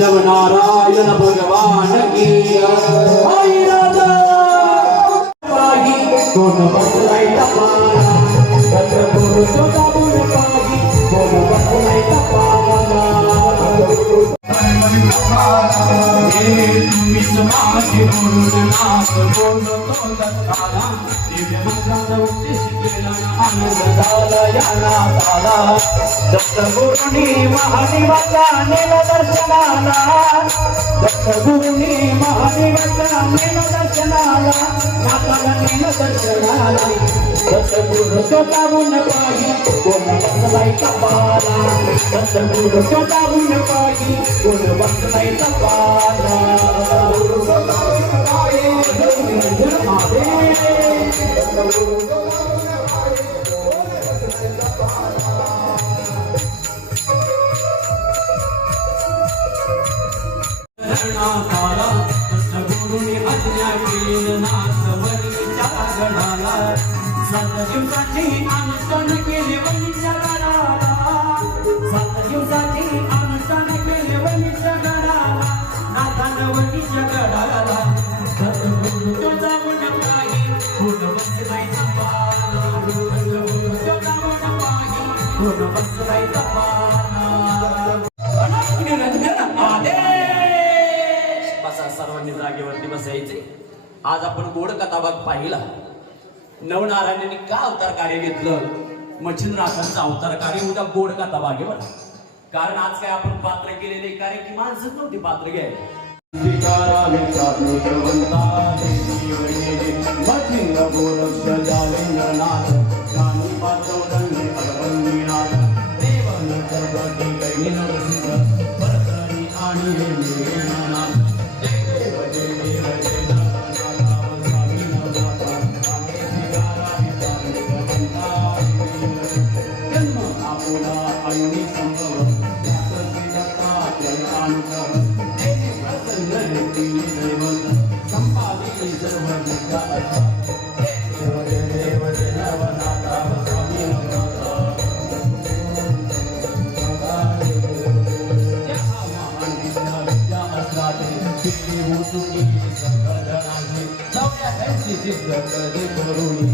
Navnarayan भगवान की आई राधा पाही कोण बसलाय दत्तगुरुणी महादेवाचा नेल दर्शनाला दत्तगुरुणी महादेवाचा नेल दर्शनाला नाथाला नेल दर्शनाला दत्तगुरु स्वतःहून पाही कोण बसलाय कपाला दत्तगुरु स्वतःहून पाही कोण बसलाय कपाला सात दिवसाची अनुष्ठान केले वनीच्या गडाला सात दिवसाची अनुष्ठान केले वनीच्या गडाला नाथानं वनीच्या गडाला सद्गुरु तो जाऊन पाही कोण बसलाय तपाला सद्गुरु तो जाऊन पाही कोण बसलाय तपाला सर्वांनी जागेवरती बसायचे. आज आपण गोड कथाभाग पाहिला. नवनारायणाने का अवतार कार्य घेतलं? मच्छिंद्रनाथांचा अवतार कार्य उद्या गोड कथाभागेवर कारण आज काय आपण पात्र केलेले कार्य की माणसंच नव्हती पात्र घ्यायला. सिद्ध करुणी